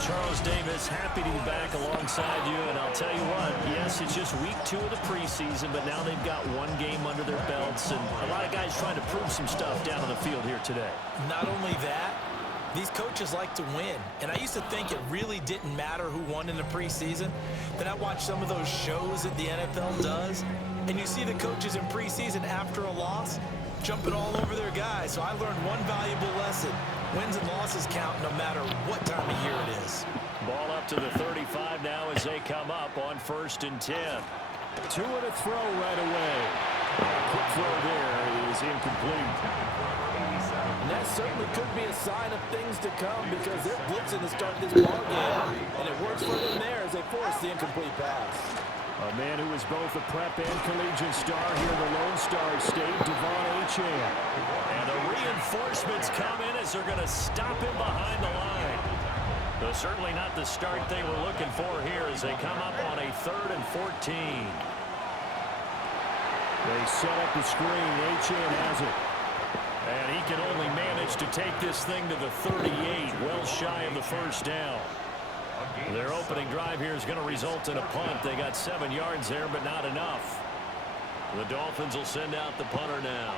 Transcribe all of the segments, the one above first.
Charles Davis, happy to be back alongside you. And I'll tell you what, yes, it's just week 2 of the preseason, but now they've got one game under their belts. And a lot of guys trying to prove some stuff down on the field here today. Not only that, these coaches like to win. And I used to think it really didn't matter who won in the preseason. Then I watched some of those shows that the NFL does, and you see the coaches in preseason after a loss jumping all over their guys. So I learned one valuable lesson. Wins and losses count no matter what time of year it is. Ball up to the 35 now as they come up on 1st and 10. Two and a throw right away. Quick throw there is incomplete. And that certainly could be a sign of things to come because they're blitzing to start this ball game. And it works for them there as they force the incomplete pass. A man who is both a prep and collegiate star here in the Lone Star State, Devon Achane. And the reinforcements come in as they're going to stop him behind the line. Though certainly not the start they were looking for here as they come up on a 3rd and 14. They set up the screen. Achane has it. And he can only manage to take this thing to the 38, well shy of the first down. Their opening drive here is going to result in a punt. They got 7 yards there, but not enough. The Dolphins will send out the punter now.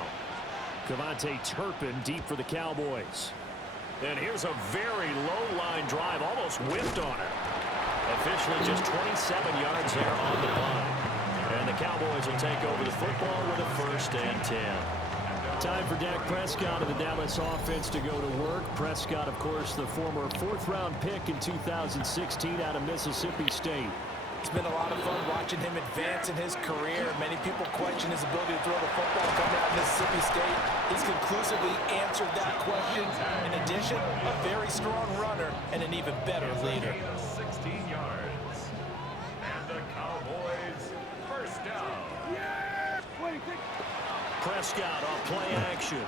Cavante Turpin deep for the Cowboys. And here's a very low-line drive, almost whiffed on it. Officially just 27 yards there on the punt. And the Cowboys will take over the football with a 1st and 10. Time for Dak Prescott of the Dallas offense to go to work. Prescott, of course, the former 4th-round pick in 2016 out of Mississippi State. It's been a lot of fun watching him advance in his career. Many people question his ability to throw the football coming out of Mississippi State. He's conclusively answered that question. In addition, a very strong runner and an even better leader. 16 yards. And the Cowboys 1st down. Prescott off play action.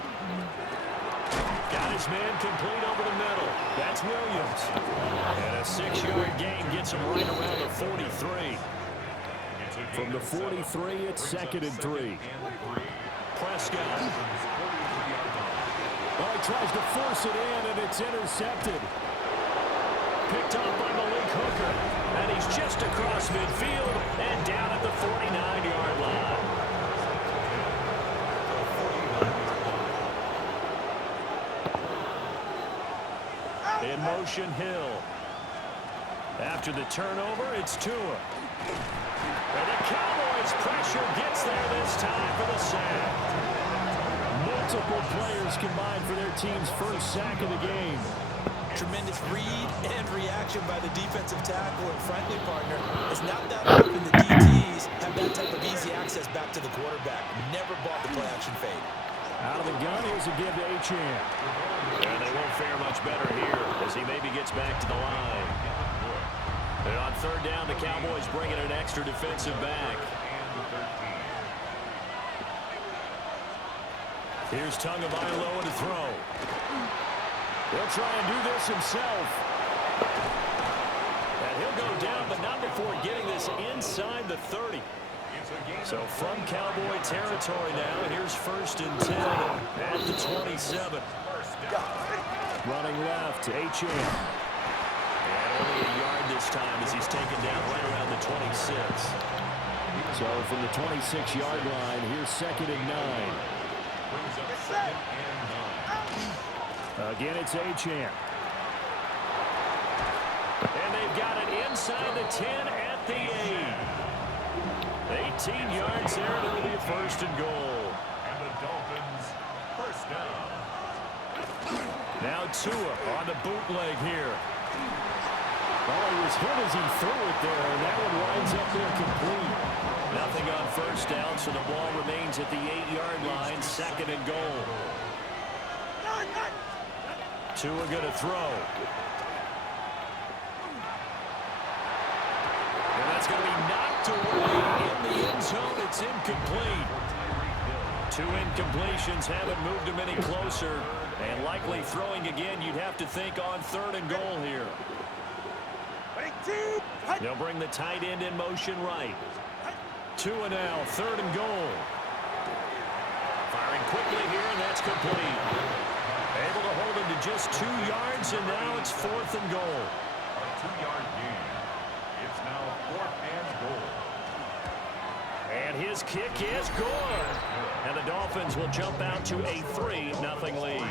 Got his man complete over the middle. That's Williams. And a 6-yard gain gets him right around the 43. From the 43, it's 2nd and 3. Prescott. Oh, he tries to force it in, and it's intercepted. Picked up by Malik Hooker. And he's just across midfield and down at the 49-yard line. In motion, Hill. After the turnover, it's Tua. And the Cowboys' pressure gets there this time for the sack. Multiple players combined for their team's 1st sack of the game. Tremendous read and reaction by the defensive tackle and friendly partner. It's not that often the DTs have that type of easy access back to the quarterback. Never bought the play action fade. Out of the gun, here's a give to Achane. And they won't fare much better here as he maybe gets back to the line. And on 3rd down, the Cowboys bring in an extra defensive back. Here's Tagovailoa to throw. He'll try and do this himself. And he'll go down, but not before getting this inside the 30. So from Cowboy territory now, here's 1st and 10 at the 27. Running left, Achane. And only a yard this time as he's taken down right around the 26. So from the 26-yard line, here's 2nd and 9. Again, it's Achane. And they've got it inside the 10 at the 8. 18 yards there, and it'll be a 1st and goal. And the Dolphins 1st down. Now Tua on the bootleg here. Oh, he was hit as he threw it there, and that one winds up incomplete. Nothing on 1st down, so the ball remains at the 8-yard line, 2nd and goal. Tua going to throw. And that's going to be knocked away in the end zone. It's incomplete. 2 incompletions haven't moved him any closer. And likely throwing again, you'd have to think on 3rd and goal here. They'll bring the tight end in motion right. Tua now, 3rd and goal. Firing quickly here, and that's complete. Able to hold him to just 2 yards, and now it's 4th and goal. 2-yard gain. It's now 4th and goal. And his kick is good. And the Dolphins will jump out to a 3-0 lead.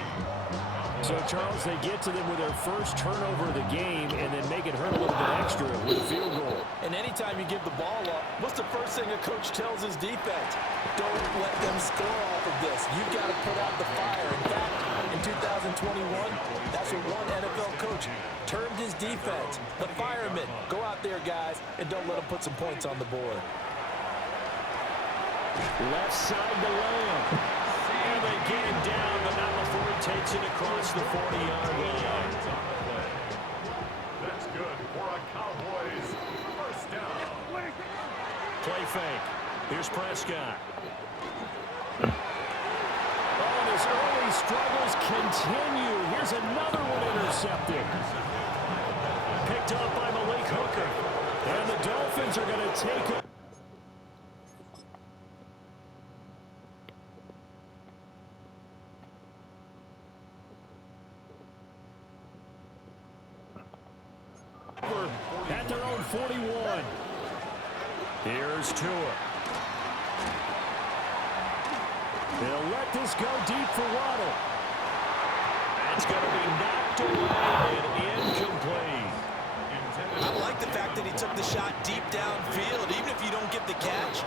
So, Charles, they get to them with their first turnover of the game and then make it hurt a little bit extra with a field goal. And anytime you give the ball up, what's the first thing a coach tells his defense? Don't let them score off of this. You've got to put out the fire. In fact, in 2021, that's what one NFL coach termed his defense. The firemen. Go out there, guys, and don't let them put some points on the board. Left side to Lamb. And they get him down, but not before he takes it across the 40-yard line. That's good for a Cowboys first down. Play fake. Here's Prescott. Oh, and his early struggles continue. Here's another one intercepted. Picked up by Malik Hooker. And the Dolphins are going to take it. At their own 41. Here's Tua. They'll let this go deep for Waddle. That's going to be knocked away and incomplete. I like the fact that he took the shot deep downfield. Even if you don't get the catch,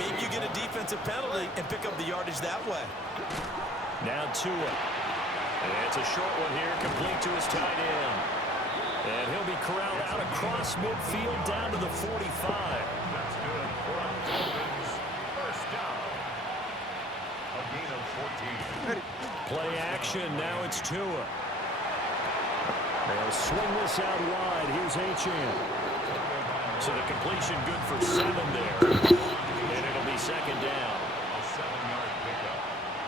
maybe you get a defensive penalty and pick up the yardage that way. Now Tua. And it's a short one here, complete to his tight end. And he'll be corralled out across midfield down to the 45. That's good for a Dolphins first down. A gain of 14. Play action, now it's Tua. They'll swing this out wide. Here's Achane. So the completion good for 7 there. And it'll be second down. A 7-yard pickup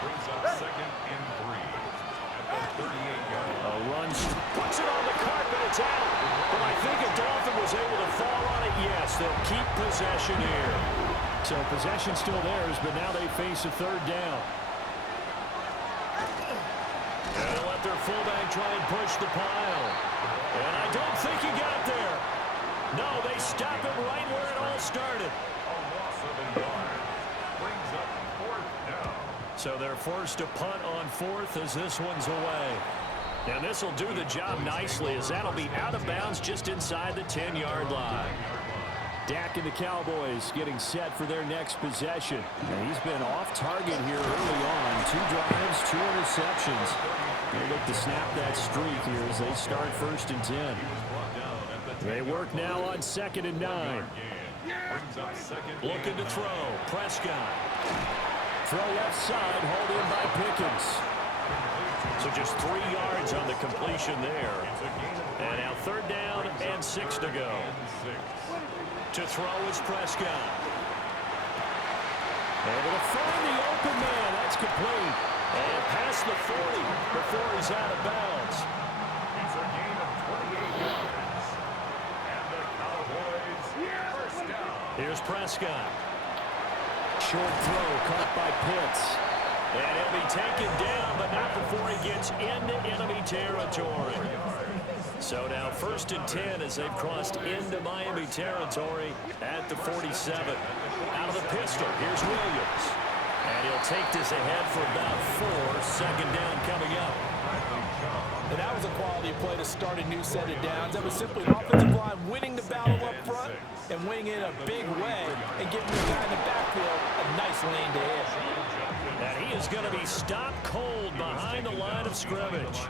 brings up 2nd and 3 at the 38-yard line. A run, puts it on the carpet, it's out. But I think a Dolphin was able to fall on it. Yes, they'll keep possession here. So possession still theirs, but now they face a third down. And they'll let their fullback try and push the pile. And I don't think he got there. No, they stop him right where it all started. A loss of a yard brings up 4th down. So they're forced to punt on 4th as this one's away. And this will do the job nicely as that'll be out of bounds just inside the 10-yard line. Dak and the Cowboys getting set for their next possession. And he's been off target here early on. 2 drives, 2 interceptions. They look to snap that streak here as they start 1st and 10. They work now on 2nd and 9. Looking to throw. Prescott. Throw left side, hauled in by Pickens. So just 3 yards on the completion there. And now 3rd down and 6 to go. To throw is Prescott. Able to find the open man. That's complete. And past the 40 before he's out of bounds. It's a gain of 28 yards. And the Cowboys first down. Here's Prescott. Short throw caught by Pitts. And he'll be taken down, but not before he gets into enemy territory. So now 1st and 10 as they've crossed into Miami territory at the 47. Out of the pistol, here's Williams. And he'll take this ahead for about 4. 2nd down coming up. And that was a quality play to start a new set of downs. That was simply an offensive line winning the battle up front and winning in a big way and giving the guy in the backfield a nice lane to hit. And he is going to be stopped cold behind the line of scrimmage.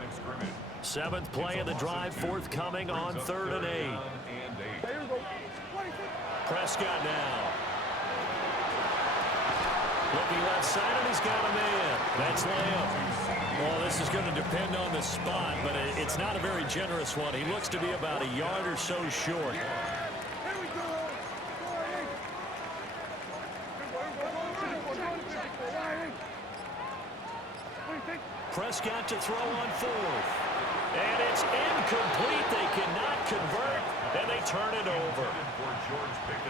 7th play of the drive forthcoming on 3rd and 8. Prescott now. Looking left side, and he's got a man. That's Lamb. Well, this is going to depend on the spot, but it's not a very generous one. He looks to be about a yard or so short. Prescott to throw on 4th. And it's incomplete. They cannot convert, and they turn it over.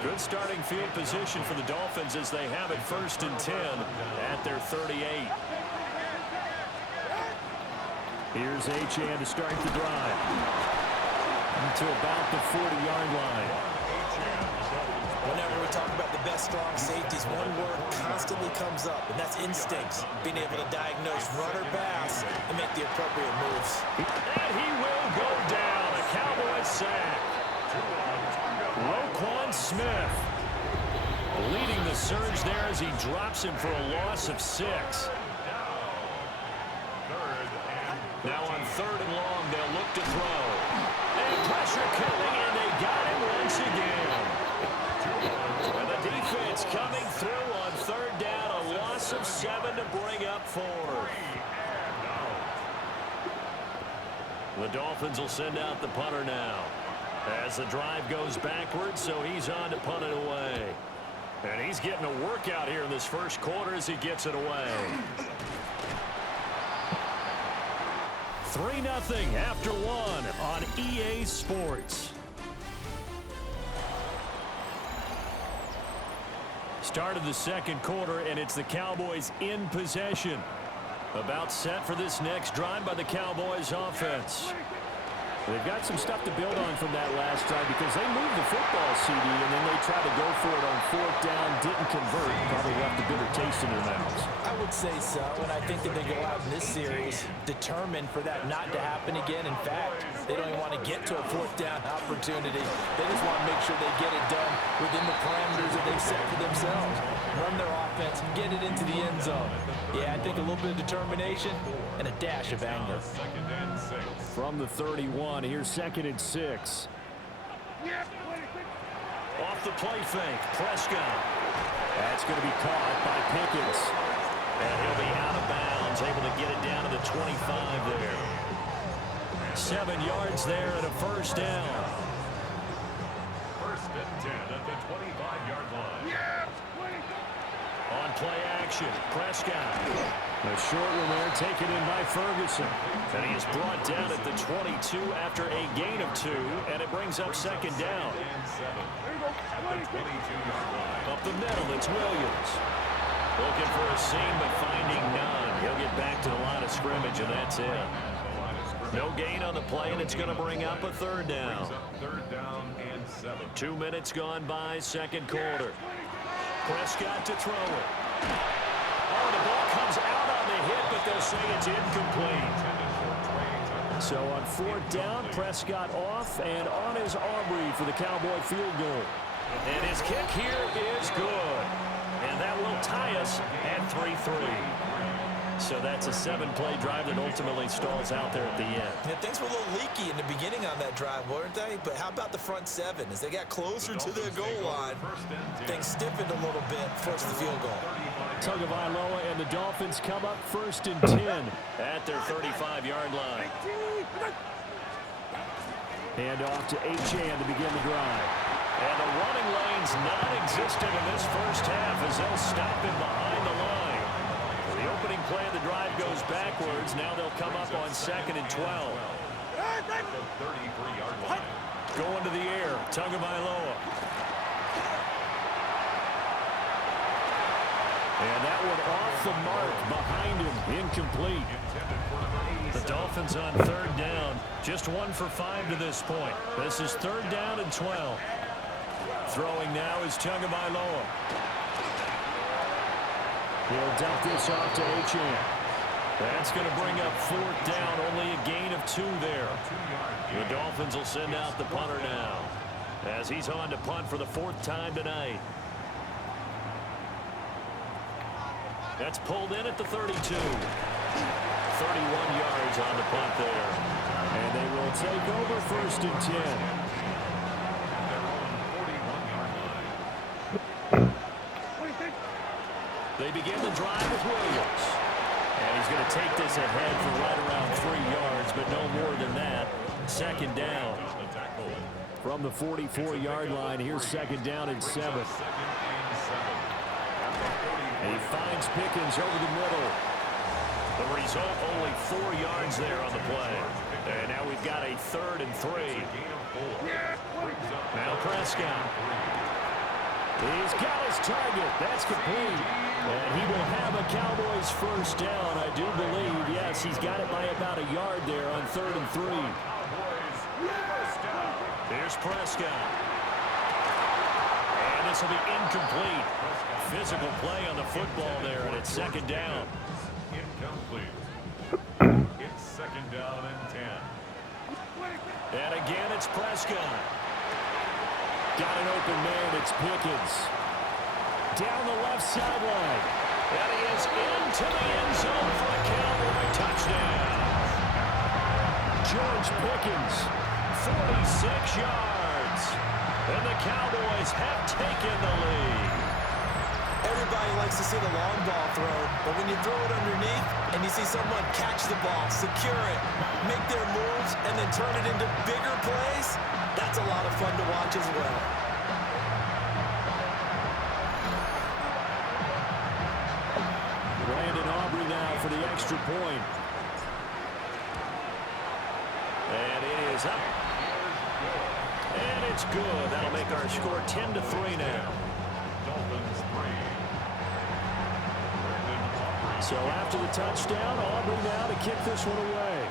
Good starting field position for the Dolphins as they have it 1st and 10 at their 38. Here's Achane to start the drive. to about the 40-yard line. Whenever we talk about the best strong safeties, one word constantly comes up, and that's instincts. Being able to diagnose run or pass and make the appropriate moves. And he will go down. A Cowboys sack. Roquan Smith leading the surge there as he drops him for a loss of 6. Now on 3rd and long, they'll look to throw. And pressure coming, and they got him once again. And the defense coming through on 3rd down, a loss of 7 to bring up 4th. The Dolphins will send out the punter now as the drive goes backwards, so he's on to punt it away. And he's getting a workout here in this first quarter as he gets it away. 3-0 after 1 on EA Sports. Start of the second quarter, and it's the Cowboys in possession. About set for this next drive by the Cowboys offense. They've got some stuff to build on from that last drive because they moved the football, CD, and then they tried to go for it on 4th down, didn't convert, probably left a bitter taste in their mouths. I would say so, and I think that they go out in this series determined for that not to happen again. In fact, they don't even want to get to a 4th down opportunity. They just want to make sure they get it done within the parameters that they've set for themselves. Run their offense, get it into the end zone. Yeah, I think a little bit of determination and a dash of anger. From the 31, here's 2nd and 6. Off the play fake, Prescott. That's going to be caught by Pickens. And he'll be out of bounds, able to get it down to the 25 there. 7 yards there and a first down. 1st and 10 at the 25-yard line. On play action, Prescott. A short one there taken in by Ferguson. And he is brought down at the 22 after a gain of 2, and it brings up 2nd down. Up the middle, it's Williams. Looking for a seam, but finding none. He'll get back to the line of scrimmage, and that's it. No gain on the play, and it's going to bring up a 3rd down. 3rd down and 7. 2 minutes gone by, second quarter. Prescott to throw it. Oh, the ball comes out on the hit, but they'll say it's incomplete. So on 4th down, Prescott off and on his Aubrey for the Cowboy field goal. And his kick here is good. And that will tie us at 3-3. So that's a 7-play drive that ultimately stalls out there at the end. Yeah, things were a little leaky in the beginning on that drive, weren't they? But how about the front 7? As they got closer to their goal line, things stiffened a little bit, forced the field goal. Tagovailoa and the Dolphins come up 1st and 10 at their 35-yard line. And off to Achane to begin the drive. And the running lane's non-existent in this first half as they'll stop him behind the line. The opening play of the drive goes backwards. Now they'll come up on 2nd and 12. Going to the air, Tagovailoa. And that one off the mark behind him, incomplete. The Dolphins on 3rd down, just 1 for 5 to this point. This is 3rd down and 12. Throwing now is Tagovailoa. He'll dump this off to Achane. That's going to bring up 4th down, only a gain of 2 there. The Dolphins will send out the punter now as he's on to punt for the 4th time tonight. That's pulled in at the 32. 31 yards on the punt there. And they will take over 1st and 10. They begin the drive with Williams. And he's going to take this ahead for right around 3 yards, but no more than that. 2nd down. From the 44-yard line, here's 2nd down and 7. And he finds Pickens over the middle. The result, only 4 yards there on the play. And now we've got a 3rd and 3. Now Prescott. He's got his target. That's complete. And he will have a Cowboys 1st down, I do believe. Yes, he's got it by about a yard there on 3rd and 3. Here's Prescott. And this will be incomplete. Physical play on the football there, and it's second down. Incomplete. It's second down and 10. And again, it's Prescott. Got an open man. It's Pickens. Down the left sideline. And he is into the end zone for a Cowboy touchdown. George Pickens, 46 yards. And the Cowboys have taken the lead. Everybody likes to see the long ball throw, but when you throw it underneath and you see someone catch the ball, secure it, make their moves, and then turn it into bigger plays, that's a lot of fun to watch as well. Brandon Aubrey now for the extra point. And it is up. And it's good. That'll make our score 10-3 now. Dolphins 3. So after the touchdown, Aubrey now to kick this one away.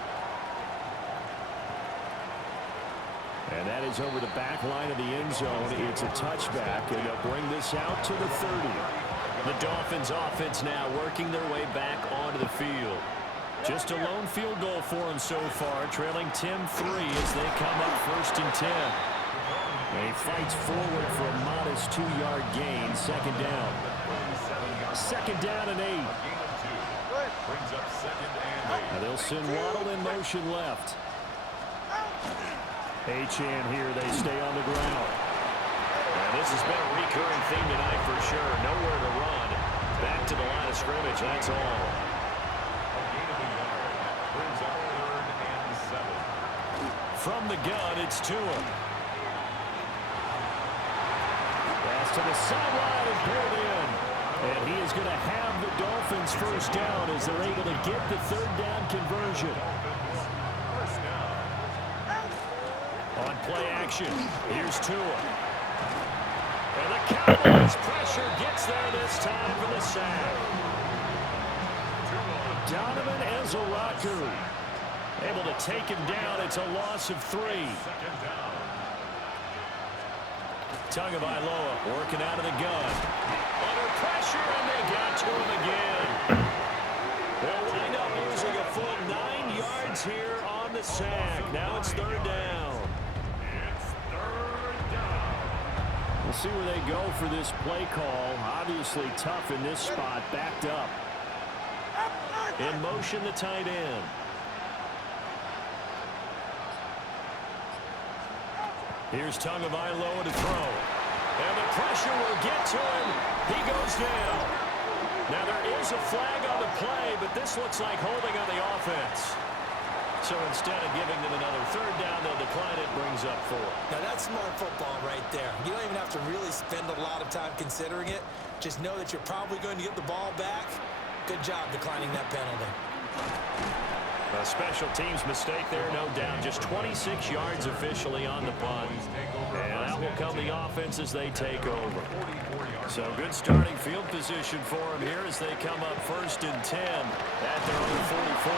And that is over the back line of the end zone. It's a touchback, and they'll bring this out to the 30. The Dolphins offense now working their way back onto the field. Just a lone field goal for them so far, trailing 10-3 as they come up 1st and 10. And he fights forward for a modest 2-yard gain, second down. Second down and 8. Brings up second and 8. Now they'll send Waddle in motion left. Achane here, they stay on the ground. And this has been a recurring theme tonight for sure. Nowhere to run. Back to the line of scrimmage, that's all. A gain of a yard. Brings up 3rd and 7. From the gun, it's Tua. Pass to the sideline and pulled in. And he is going to have the Dolphins first down as they're able to get the 3rd down conversion. First down. On play action, here's Tua. And the Cowboys pressure gets there this time for the sack. Donovan Ezelaku able to take him down. It's a loss of 3. Second down. Tagovailoa working out of the gun. Under pressure, and they got to him again. They'll wind up losing a full 9 yards here on the sack. Now it's 3rd down. It's 3rd down. We'll see where they go for this play call. Obviously tough in this spot, backed up. In motion, the tight end. Here's Tagovailoa to throw. And the pressure will get to him. He goes down. Now there is a flag on the play, but this looks like holding on the offense. So instead of giving them another 3rd down, they'll decline it, brings up 4. Now that's smart football right there. You don't even have to really spend a lot of time considering it. Just know that you're probably going to get the ball back. Good job declining that penalty. A special teams mistake there, no doubt. Just 26 yards officially on the punt. And that will come the offense as they take over. So good starting field position for them here as they come up 1st and 10 at their own 44.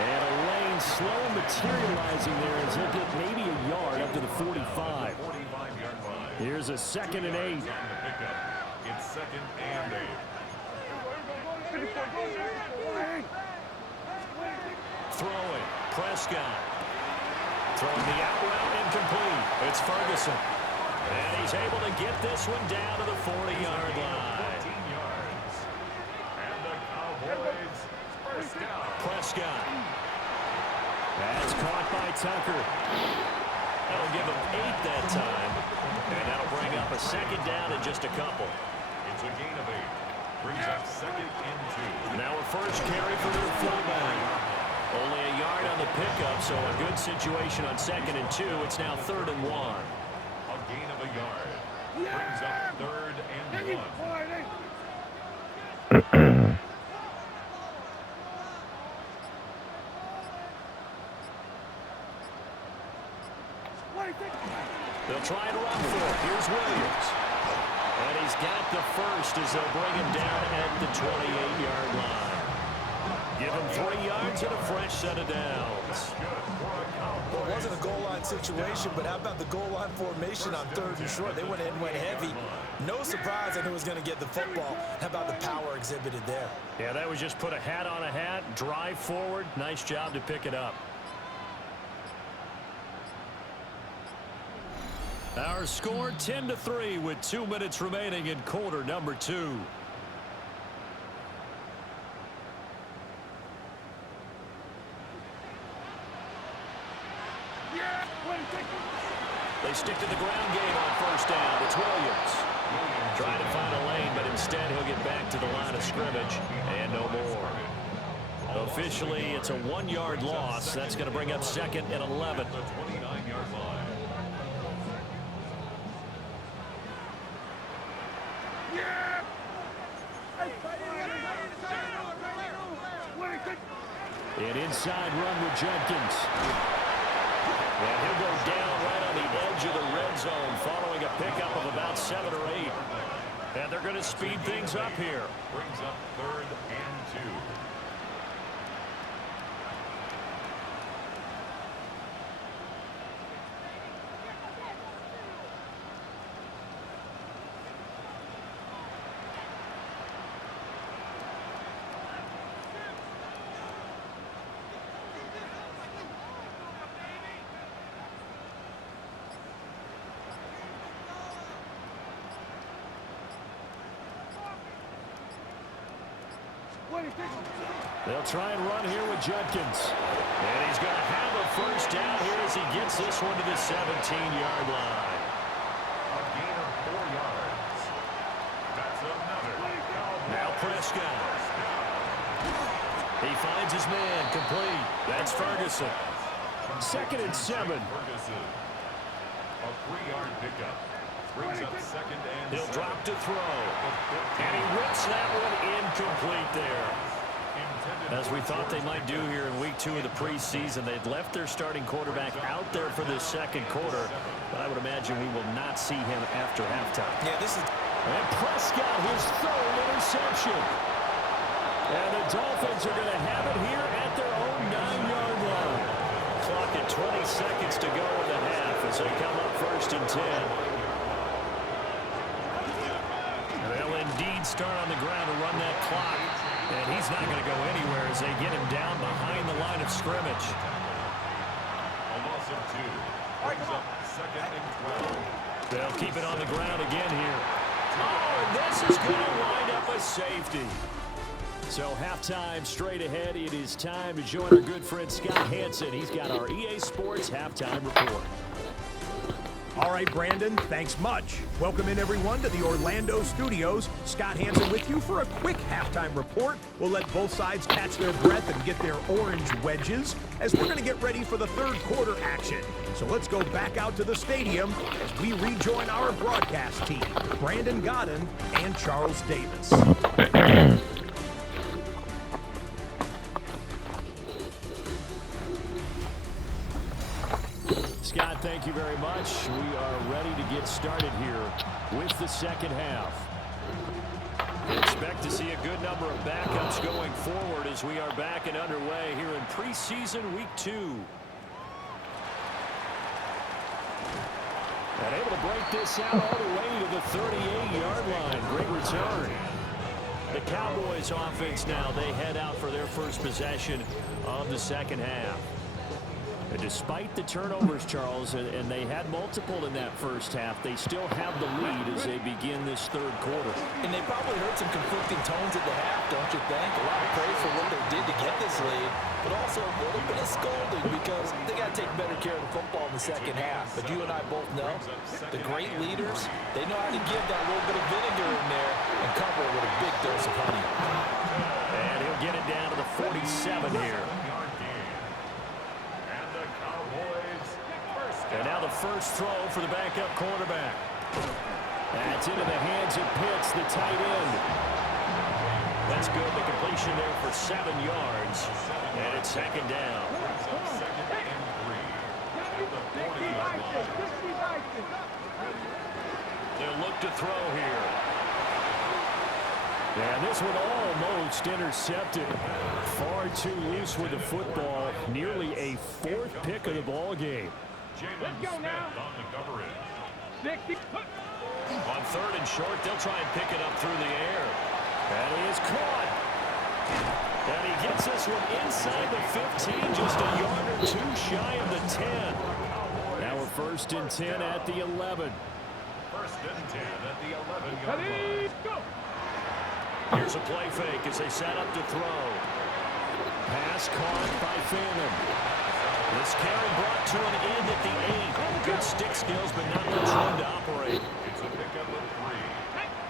And a lane slow materializing there as he'll get maybe a yard up to the 45. Here's a 2nd and 8. It's 2nd and 8. Throwing, Prescott. Throwing the out route, incomplete. It's Ferguson. And he's able to get this one down to the 40-yard line. 14 yards. And the Cowboys first down. Prescott. That's caught by Tucker. That'll give him 8 that time. And that'll bring up a 2nd down in just a couple. It's a gain of 8. Brings up 2nd and 2. Now a first carry for their fullback. Only a yard on the pickup, so a good situation on 2nd and 2. It's now 3rd and 1. A gain of a yard. Brings up 3rd and 1. They'll try and run for it. Here's Williams. And he's got the first as they'll bring him down at the 28-yard line. Give him 3 yards and a fresh set of downs. Well, it wasn't a goal line situation, but how about the goal line formation on 3rd and short? They went in and went heavy. No surprise I knew he was going to get the football. How about the power exhibited there? Yeah, that was just put a hat on a hat, drive forward. Nice job to pick it up. Our score 10-3 with 2 minutes remaining in quarter number 2. They stick to the ground game on 1st down. It's Williams. Trying to find a lane, but instead he'll get back to the line of scrimmage and no more. Officially, it's a 1-yard loss. That's going to bring up 2nd and 11. The 29-yard line. An inside run with Jenkins. And he'll go down right on the edge of the red zone following a pickup of about 7 or 8. And they're going to speed things up here. Brings up 3rd and 2. They'll try and run here with Jenkins. And he's going to have a 1st down here as he gets this one to the 17-yard line. A gain of 4 yards. That's another. Now Prescott. He finds his man complete. That's Ferguson. 2nd and 7. Ferguson. A 3-yard pickup. Brings up 2nd and 7. He'll drop to throw. And he rips that one incomplete there. As we thought they might do here in week 2 of the preseason, they'd left their starting quarterback out there for this 2nd quarter. But I would imagine we will not see him after halftime. Yeah, this is... And Prescott, his 3rd interception. And the Dolphins are going to have it here at their own 9-yard line. Clock at 20 seconds to go in the half as they come up 1st and 10. They'll indeed start on the ground to run that clock. And he's not going to go anywhere as they get him down behind the line of scrimmage. A loss of 2. Brings up 2nd and 12. They'll keep it on the ground again here. Oh, and this is going to wind up a safety. So halftime straight ahead. It is time to join our good friend Scott Hanson. He's got our EA Sports halftime report. All right, Brandon, thanks much. Welcome in, everyone, to the Orlando studios. Scott Hanson with you for a quick halftime report. We'll let both sides catch their breath and get their orange wedges as we're going to get ready for the 3rd quarter action. So let's go back out to the stadium as we rejoin our broadcast team, Brandon Godden and Charles Davis. Scott, thank you very much. We are ready to get started here with the 2nd half. We expect to see a good number of backups going forward as we are back and underway here in preseason week 2. And able to break this out all the way to the 38-yard line. Great return. The Cowboys offense now, they head out for their first possession of the 2nd half. And despite the turnovers, Charles, and they had multiple in that 1st half, they still have the lead as they begin this 3rd quarter. And they probably heard some conflicting tones at the half, don't you think? A lot of praise for what they did to get this lead, but also a little bit of scolding because they got to take better care of the football in the 2nd half. But you and I both know the great leaders, they know how to give that little bit of vinegar in there and cover it with a big dose of honey. And he'll get it down to the 47 here. And now the first throw for the backup quarterback. That's into the hands of Pitts, the tight end. That's good. The completion there for 7 yards. And it's 2nd down. They'll look to throw here. And this one almost intercepted. Far too loose with the football. Nearly a fourth pick of the ball game. Let's go now. On the coverage. 60. On third and short, they'll try and pick it up through the air. And he is caught. And he gets this one inside the 15, just a yard or two shy of the 10. Now we're 1st and 10 at the 11. 1st and 10 at the 11-yard line. Go. Here's a play fake as they set up to throw. Pass caught by Phantom. This carry brought to an end at the 8. Good stick skills, but not much room to operate. It's a pickup of 3.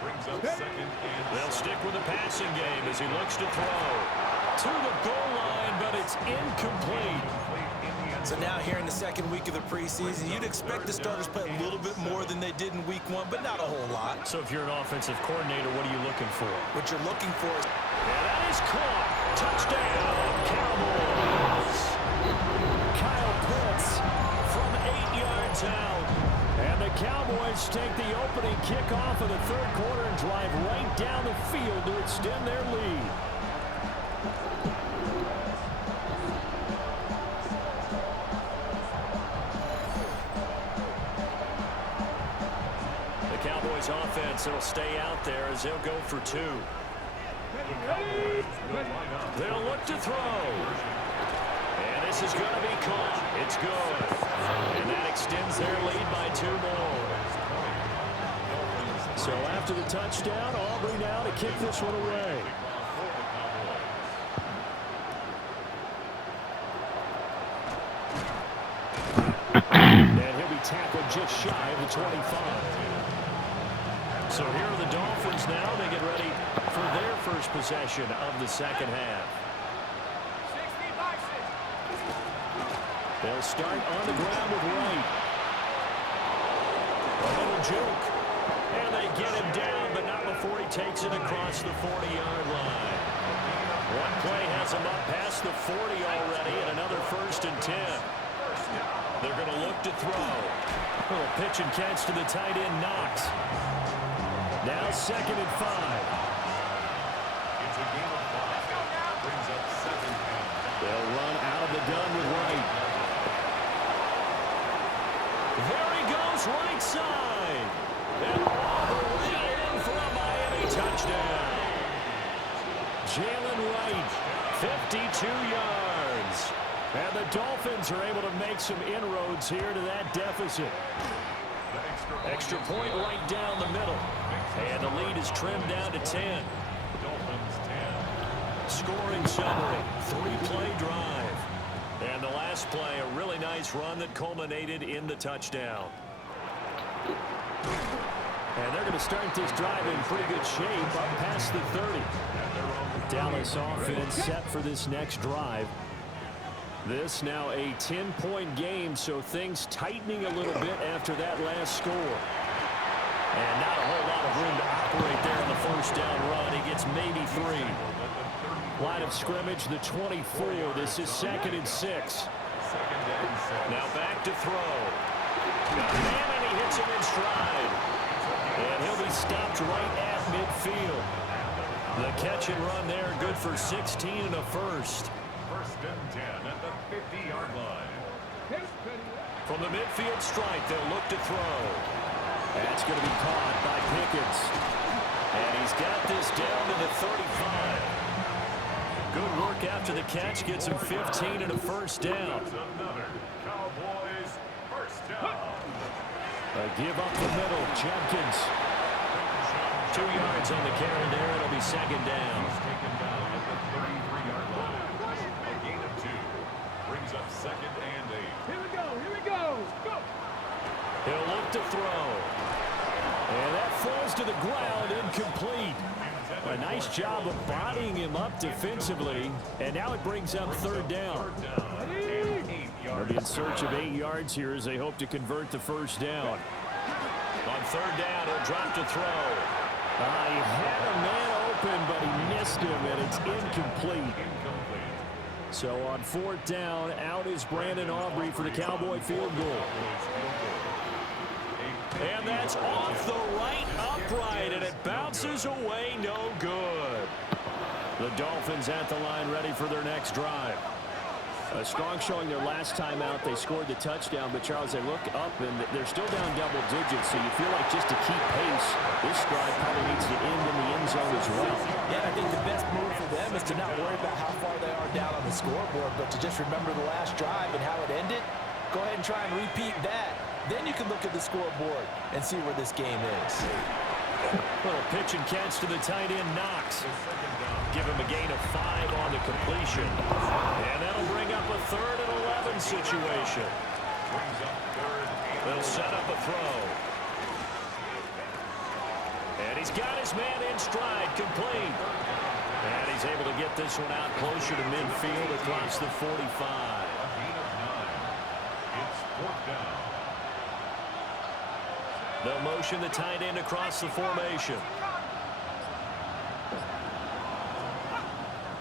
Brings up 2nd and They'll stick with the passing game as he looks to throw. To the goal line, but it's incomplete. So now here in the 2nd week of the preseason, you'd expect the starters play a little bit more than they did in week 1, but not a whole lot. So if you're an offensive coordinator, what are you looking for? What you're looking for is... And that is caught. Touchdown, Cowboys. Kyle Pitts from 8 yards out. And the Cowboys take the opening kickoff of the 3rd quarter and drive right down the field to extend their lead. The Cowboys offense will stay out there as they'll go for 2. They'll look to throw. And this is going to be caught. It's good. And that extends their lead by 2 more. So after the touchdown, Aubrey now to kick this one away. And he'll be tackled just shy of the 25. So here are the Dolphins now. They get ready for their first possession of the 2nd half. They'll start on the ground with Wright. A little juke. And they get him down, but not before he takes it across the 40-yard line. One play has him up past the 40 already, and another 1st and 10. They're going to look to throw. A little pitch and catch to the tight end, Knox. Now 2nd and 5. It's a game of 5. Brings up 2nd and 5. They'll run out of the gun with Wright. There he goes, right side. And all the way in for a Miami touchdown. Jalen Wright, 52 yards. And the Dolphins are able to make some inroads here to that deficit. Extra point right down the middle. And the lead is trimmed down to 10. Dolphins 10. Scoring summary, 3-play drive. And the last play, a really nice run that culminated in the touchdown. And they're going to start this drive in pretty good shape up past the 30. Dallas offense set for this next drive. This now a 10-point game, so things tightening a little bit after that last score. And not a whole lot of room to operate there on the 1st down run. He gets maybe 3. Line of scrimmage, the 24. This is 2nd and 6. Now back to throw. Got a man, and he hits him in stride. And he'll be stopped right at midfield. The catch and run there, good for 16 and a 1st. 1st and 10 at the 50-yard line. From the midfield stripe, they'll look to throw. That's going to be caught by Pickens. And he's got this down to the 35. Good work after the catch, gets him 15 and a 1st down. Another Cowboys 1st down. A give up the middle, Jenkins. 2 yards on the carry there. It'll be 2nd down. Taken down at the 33-yard line. A gain of 2. Brings up 2nd and 8. Here we go. Go. He'll look to throw. And that falls to the ground, incomplete. A nice job of bodying him up defensively. And now it brings up 3rd down. They'll be in search of 8 yards here as they hope to convert the 1st down. On 3rd down, he'll drop to throw. He had a man open, but he missed him, and it's incomplete. So on 4th down, out is Brandon Aubrey for the Cowboy field goal. And that's off the right upright, and it bounces away, no good. The Dolphins at the line, ready for their next drive. A strong showing their last time out. They scored the touchdown, but Charles, they look up and they're still down double digits, so you feel like just to keep pace, this drive probably needs to end in the end zone as well. Yeah, I think the best move for them is to not worry about how far they are down on the scoreboard, but to just remember the last drive and how it ended. Go ahead and try and repeat that. Then you can look at the scoreboard and see where this game is. Little pitch and catch to the tight end, Knox. Give him a gain of 5 on the completion. And that'll bring up a 3rd and 11 situation. They'll set up a throw. And he's got his man in stride, complete. And he's able to get this one out closer to midfield across the 45. They'll motion the tight end across the formation.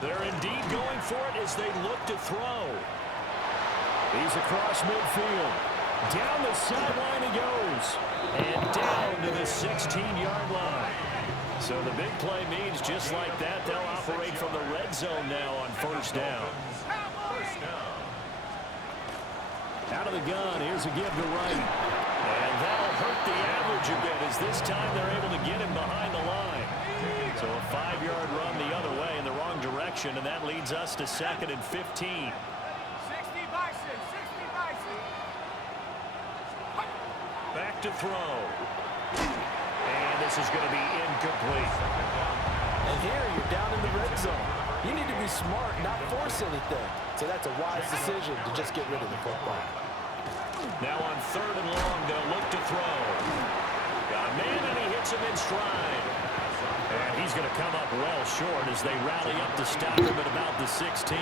They're indeed going for it as they look to throw. He's across midfield. Down the sideline he goes. And down to the 16-yard line. So the big play means just like that, they'll operate from the red zone now on 1st down. Out of the gun, here's a give to right. And that'll hurt the average a bit as this time they're able to get him behind the line. So a 5-yard run the other way in the wrong direction, and that leads us to 2nd and 15. 60 Bison, 60 Bison. Back to throw. And this is going to be incomplete. And here you're down in the red zone. You need to be smart, not force anything. So that's a wise decision to just get rid of the football. Now on 3rd and long, they'll look to throw. Got a man, and he hits him in stride. And he's going to come up well short as they rally up to stop him at about the 16.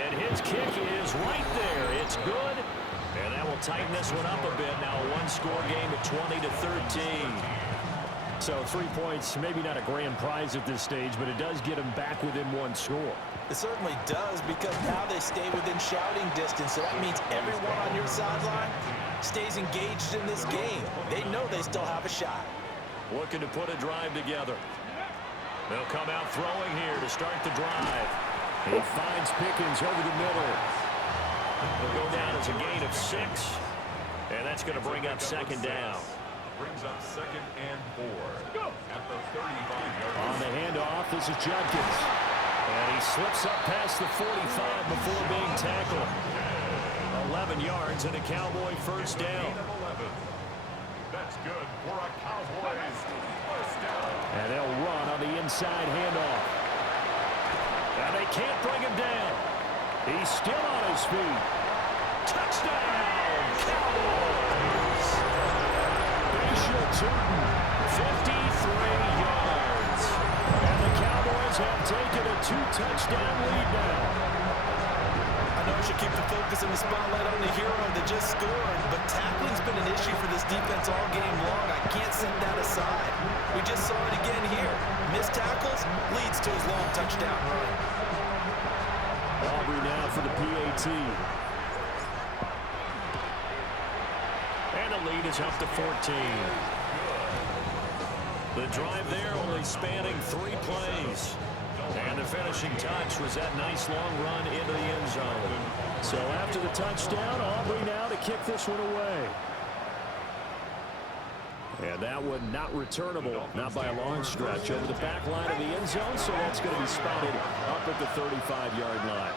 And his kick is right there. It's good. And that will tighten this one up a bit. Now a one-score game at 20-13. So 3 points, maybe not a grand prize at this stage, but it does get them back within 1 score. It certainly does, because now they stay within shouting distance, so that means everyone on your sideline stays engaged in this game. They know they still have a shot. Looking to put a drive together. They'll come out throwing here to start the drive. He finds Pickens over the middle. They'll go down as a gain of 6, and that's going to bring up 2nd down. Brings up 2nd and 4 at the 35-yard line. On the handoff, this is Judkins. And he slips up past the 45 before being tackled. 11 yards and a Cowboy 1st down. That's good for a Cowboys 1st down. And they'll run on the inside handoff. And they can't bring him down. He's still on his feet. Touchdown, Cowboys! Bishop Turton, 53 yards. and the Cowboys have taken a 2-touchdown lead now. I know I should keep the focus and the spotlight on the hero that just scored, but tackling's been an issue for this defense all game long. I can't set that aside. We just saw it again here. Missed tackles leads to his long touchdown run. Aubrey now for the PAT. And the lead is up to 14. The drive there only spanning 3 plays. And the finishing touch was that nice long run into the end zone. So after the touchdown, Aubrey now to kick this one away. And that one not returnable, not by a long stretch, over the back line of the end zone, so that's going to be spotted up at the 35-yard line.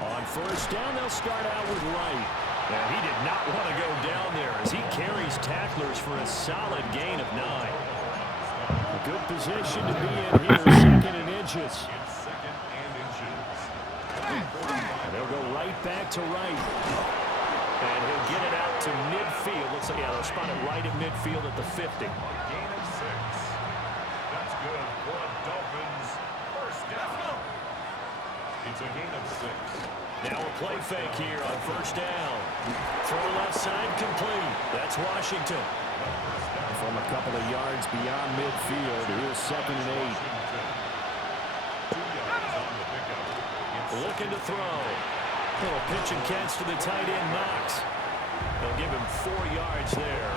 On 1st down, they'll start out with Wright. And he did not want to go down there as he carries tacklers for a solid gain of 9. A good position to be in here, 2nd and inches. And they'll go right back to Wright. And he'll get it out to midfield. Looks like they'll spot it right at midfield at the 50. Gain of 6. That's good for a Dolphins 1st down. It's a gain of 6. Now a play fake here on 1st down. Throw left side complete. That's Washington. From a couple of yards beyond midfield, here's 2nd and 8. 2 yards on the pick Looking to throw. Little pitch and catch to the tight end, Knox. They'll give him 4 yards there.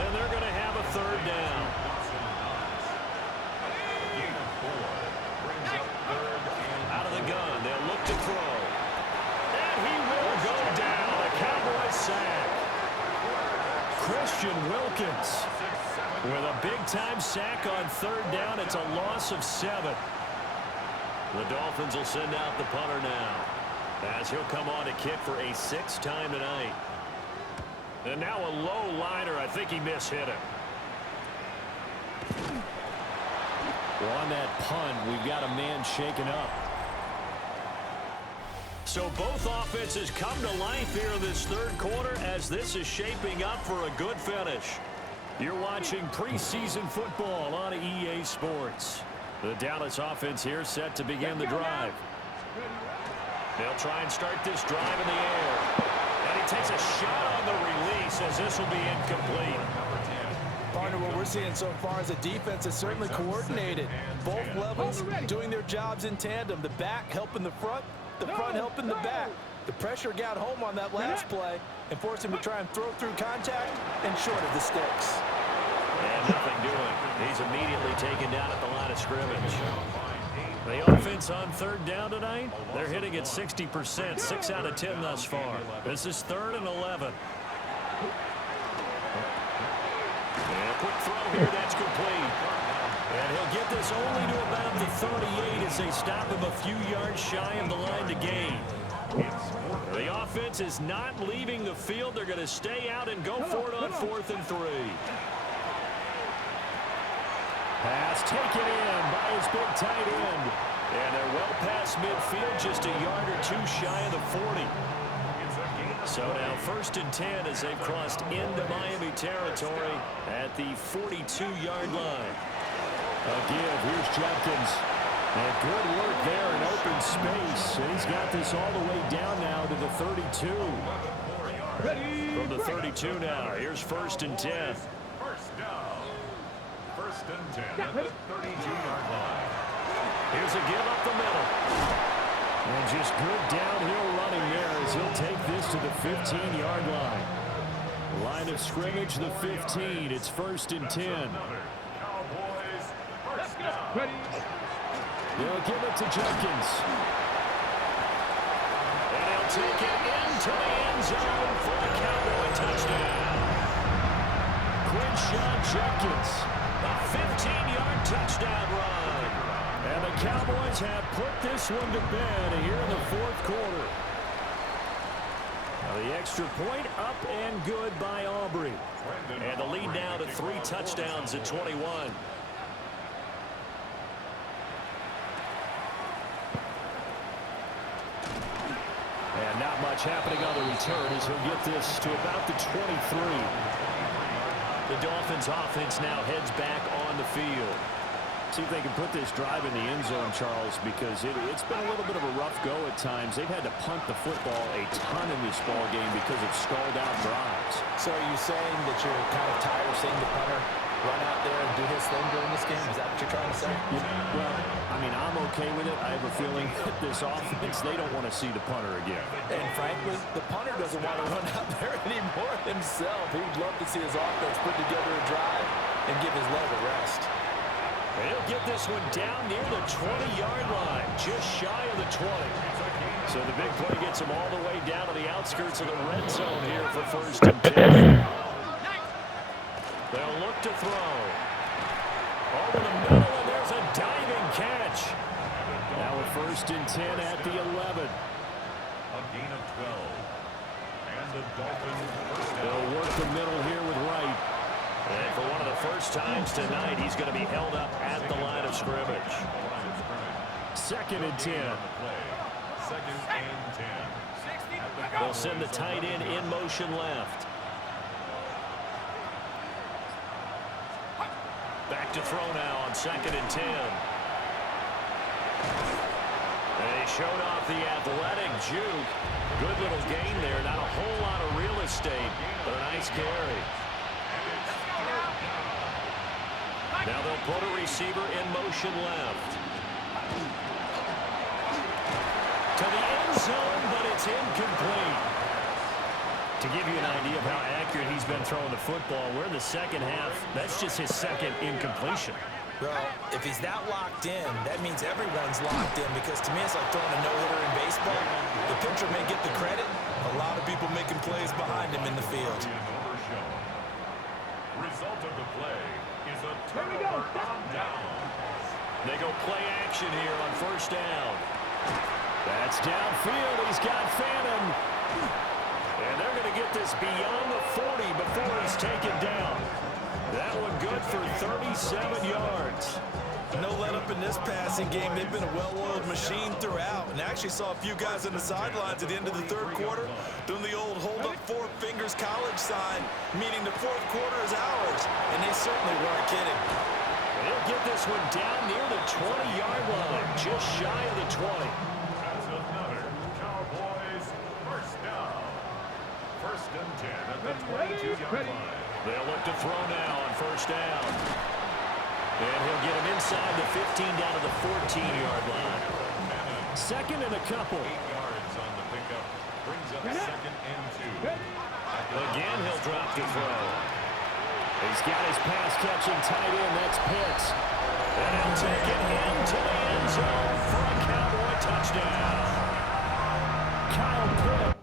And they're going to have a third down. Out of the gun, they'll look to throw. And he will go down. A Cowboys sack. Christian Wilkins with a big-time sack on third down. It's a loss of 7. The Dolphins will send out the punter now, as he'll come on to kick for a 6th time tonight. And now a low liner. I think he mishit it. Well, on that punt, we've got a man shaken up. So both offenses come to life here in this third quarter as this is shaping up for a good finish. You're watching preseason football on EA Sports. The Dallas offense here set to begin the drive. They'll try and start this drive in the air. And he takes a shot on the release as this will be incomplete. Partner, what we're seeing so far is the defense is certainly coordinated. Both levels doing their jobs in tandem. The back helping the front helping the back. The pressure got home on that last play and forced him to try and throw through contact and short of the sticks. And nothing doing. He's immediately taken down at the line of scrimmage. The offense on third down tonight, they're hitting at 60%, 6 out of 10 thus far. This is 3rd and 11. And a quick throw here, that's complete. And he'll get this only to about the 38 as they stop him a few yards shy of the line to gain. The offense is not leaving the field. They're going to stay out and go for it on 4th and 3. Pass taken in by his big tight end. And they're well past midfield, just a yard or 2 shy of the 40. So now 1st and 10 as they've crossed into Miami territory at the 42-yard line. A give. Here's Jenkins. And good work there in open space. And he's got this all the way down now to the 32. From the 32 now, here's 1st and 10. First down. 1st and 10 at the 32-yard line. Here's a give up the middle. And just good downhill running there as he'll take this to the 15-yard line. Line of scrimmage, the 15. It's 1st and 10. Cowboys, first down. They'll give it to Jenkins. And he'll take it into the end zone for the Cowboy touchdown. Quinshon Jenkins. A 15-yard touchdown run. And the Cowboys have put this one to bed here in the 4th quarter. Now the extra point up and good by Aubrey. And the lead now to 3 touchdowns at 21. And not much happening on the return as he'll get this to about the 23. The Dolphins offense now heads back on the field. See if they can put this drive in the end zone, Charles, because it's been a little bit of a rough go at times. They've had to punt the football a ton in this ball game because of stalled-out drives. So are you saying that you're kind of tired of seeing the punter run out there and do his thing during this game? Is that what you're trying to say? Well, I mean, I'm okay with it. I have a feeling that this offense, they don't want to see the punter again. And frankly, the punter doesn't want to run out there anymore himself. He would love to see his offense put together a drive and give his leg a rest. And he'll get this one down near the 20-yard line, just shy of the 20. So the big play gets him all the way down to the outskirts of the red zone here for 1st and 10. They'll look to throw. Over the middle, and there's a diving catch. Now a 1st and 10 at the 11. A gain of 12. And the Dolphins first down. They'll work the middle here with Wright. And for one of the first times tonight, he's going to be held up at the line of scrimmage. 2nd and 10. 2nd and 10. They'll send the tight end in motion left. Back to throw now on 2nd and 10. They showed off the athletic juke. Good little gain there. Not a whole lot of real estate, but a nice carry. Now they'll put a receiver in motion left. To to the end zone, but it's incomplete. To give you an idea of how accurate he's been throwing the football, we're in the second half. That's just his second incompletion. Well, if he's that locked in, that means everyone's locked in, because to me it's like throwing a no-hitter in baseball. The pitcher may get the credit. A lot of people making plays behind him in the field. Result of the play is a turnover on downs. They go play action here on first down. That's downfield. He's got Phantom. And they're going to get this beyond the 40 before he's taken down. That one good for 37 yards. No let-up in this passing game. They've been a well-oiled machine throughout. And actually saw a few guys on the sidelines at the end of the third quarter doing the old hold-up four fingers college sign, meaning the fourth quarter is ours. And they certainly weren't kidding. They'll get this one down near the 20-yard line, just shy of the 20. That's another Cowboys first down. First and 10 at the 22-yard line. They'll look to throw now on first down. And he'll get him inside the 15 down to the 14-yard line. Second and a couple. 8 yards on the pickup. Brings up second and 2. Again, he'll drop to throw. He's got his pass-catching tight end. That's Pitts. And he'll take it into the end zone for a Cowboy touchdown. Kyle Pitts.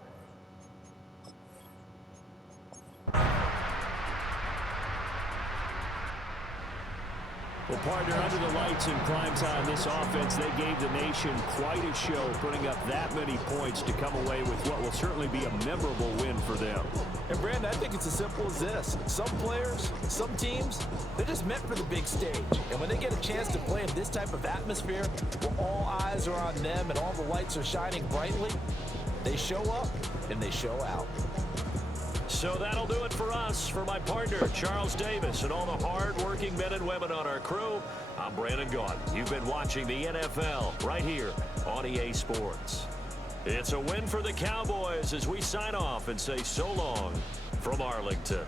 Well, partner, under the lights in primetime, this offense, they gave the nation quite a show, putting up that many points to come away with what will certainly be a memorable win for them. And, Brandon, I think it's as simple as this. Some players, some teams, they're just meant for the big stage. And when they get a chance to play in this type of atmosphere, where all eyes are on them and all the lights are shining brightly, they show up and they show out. So that'll do it for us. For my partner, Charles Davis, and all the hard-working men and women on our crew, I'm Brandon Gaudin. You've been watching the NFL right here on EA Sports. It's a win for the Cowboys as we sign off and say so long from Arlington.